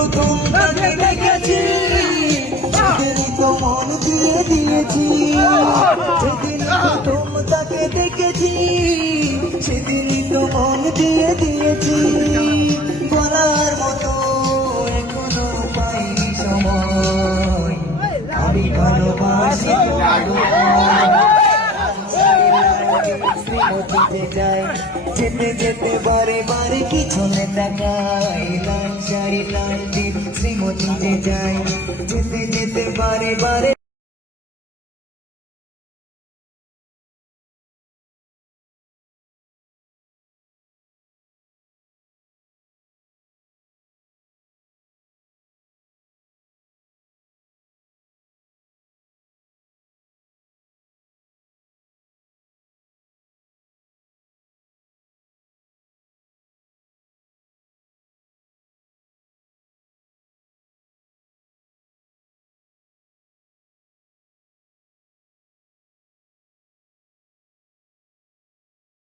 প্রথম তাকে দেখেছি সেদিনই তো মন দিয়ে দিয়েছি। যেদিন প্রথম তাকে দেখেছি সেদিনই তো মন দিয়ে দিয়েছি। বলার মতো এখনো পাইনি সময়, আমি ভালোবাসি শ্রীমতীতে যাই, যেতে যেতে বারে বারে পিছনে তাকাই, লাল শাড়ি লাল টিপ শ্রীমতীতে যাই, যেতে যেতে বারে বারে